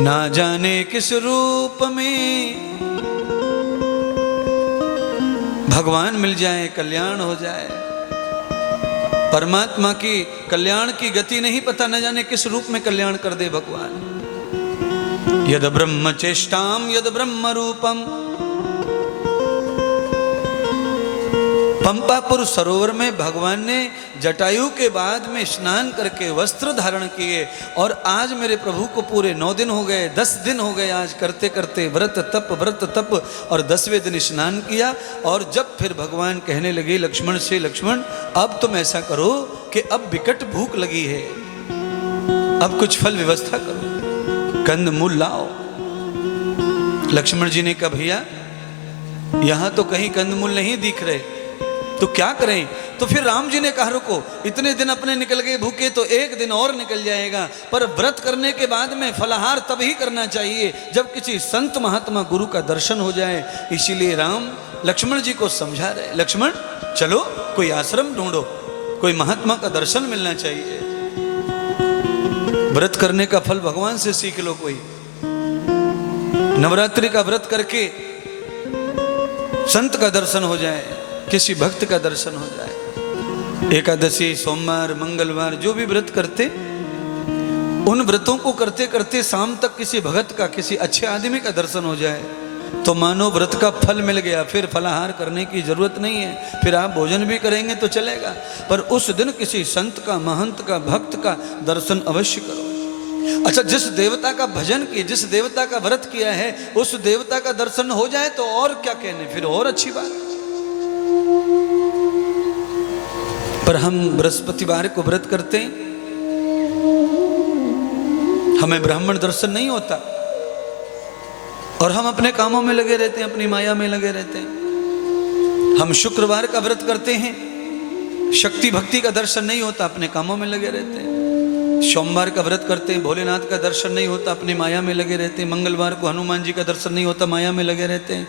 ना जाने किस रूप में भगवान मिल जाए, कल्याण हो जाए। परमात्मा की कल्याण की गति नहीं पता, न जाने किस रूप में कल्याण कर दे भगवान। यद ब्रह्म चेष्टाम यद ब्रह्म रूपम। पंपापुर सरोवर में भगवान ने जटायु के बाद में स्नान करके वस्त्र धारण किए, और आज मेरे प्रभु को पूरे 9 दिन हो गए, 10 दिन हो गए आज करते करते व्रत तप, और 10वें दिन स्नान किया। और जब फिर भगवान कहने लगे लक्ष्मण से, लक्ष्मण अब तुम ऐसा करो कि अब विकट भूख लगी है, अब कुछ फल व्यवस्था करो, कंद मूल लाओ। लक्ष्मण जी ने कहा भैया यहां तो कहीं कंद मूल नहीं दिख रहे, तो क्या करें? तो फिर राम जी ने कहा रुको, इतने दिन अपने निकल गए भूखे, तो एक दिन और निकल जाएगा, पर व्रत करने के बाद में फलाहार तब ही करना चाहिए जब किसी संत महात्मा गुरु का दर्शन हो जाए। इसीलिए राम लक्ष्मण जी को समझा रहे, लक्ष्मण चलो कोई आश्रम ढूंढो, कोई महात्मा का दर्शन मिलना चाहिए। व्रत करने का फल भगवान से सीख लो। कोई नवरात्रि का व्रत करके संत का दर्शन हो जाए, किसी भक्त का दर्शन हो जाए। एकादशी, सोमवार, मंगलवार जो भी व्रत करते, उन व्रतों को करते करते शाम तक किसी भगत का, किसी अच्छे आदमी का दर्शन हो जाए तो मानो व्रत का फल मिल गया। फिर फलाहार करने की जरूरत नहीं है, फिर आप भोजन भी करेंगे तो चलेगा, पर उस दिन किसी संत का, महंत का, भक्त का दर्शन अवश्य करो। अच्छा, जिस देवता का भजन किए, जिस देवता का व्रत किया है, उस देवता का दर्शन हो जाए तो और क्या कहने, फिर और अच्छी बात। पर हम बृहस्पतिवार को व्रत करते हैं, हमें ब्राह्मण दर्शन नहीं होता, और हम अपने कामों में लगे रहते हैं, अपनी माया में लगे रहते हैं। हम शुक्रवार का व्रत करते हैं, शक्ति भक्ति का दर्शन नहीं होता, अपने कामों में लगे रहते हैं। सोमवार का व्रत करते हैं, भोलेनाथ का दर्शन नहीं होता, अपनी माया में लगे रहते हैं। मंगलवार को हनुमान जी का दर्शन नहीं होता, माया में लगे रहते हैं।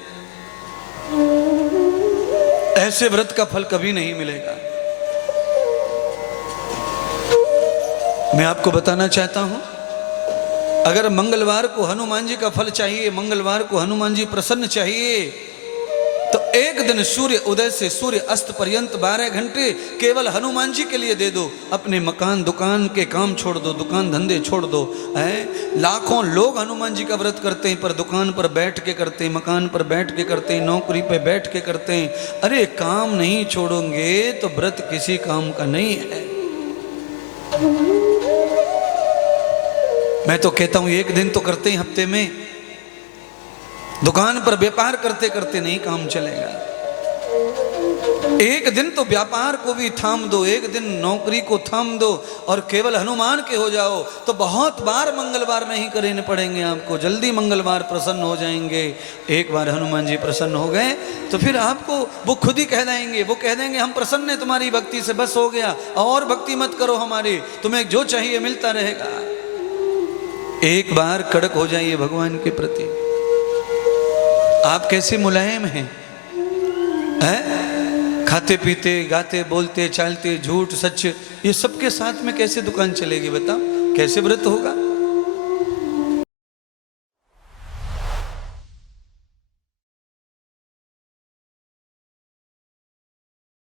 ऐसे व्रत का फल कभी नहीं मिलेगा। मैं आपको बताना चाहता हूं, अगर मंगलवार को हनुमान जी का फल चाहिए, मंगलवार को हनुमान जी प्रसन्न चाहिए, तो एक दिन सूर्य उदय से सूर्य अस्त पर्यंत 12 घंटे केवल हनुमान जी के लिए दे दो। अपने मकान दुकान के काम छोड़ दो, दुकान धंधे छोड़ दो। लाखों लोग हनुमान जी का व्रत करते हैं, पर दुकान पर बैठ के करते हैं, मकान पर बैठ के करते हैं, नौकरी पे बैठ के करते हैं। अरे काम नहीं छोड़ोगे तो व्रत किसी काम का नहीं है। मैं तो कहता हूं एक दिन तो करते ही हफ्ते में, दुकान पर व्यापार करते करते नहीं काम चलेगा। एक दिन तो व्यापार को भी थाम दो, एक दिन नौकरी को थाम दो, और केवल हनुमान के हो जाओ तो बहुत बार मंगलवार नहीं करने पड़ेंगे आपको, जल्दी मंगलवार प्रसन्न हो जाएंगे। एक बार हनुमान जी प्रसन्न हो गए तो फिर आपको वो खुद ही कह देंगे, वो कह देंगे हम प्रसन्न हैं तुम्हारी भक्ति से, बस हो गया, और भक्ति मत करो हमारी, तुम्हें जो चाहिए मिलता रहेगा। एक बार कड़क हो जाइए भगवान के प्रति। आप कैसे मुलायम हैं, खाते पीते गाते बोलते चालते झूठ सच, ये सबके साथ में कैसे दुकान चलेगी बताओ, कैसे व्रत होगा?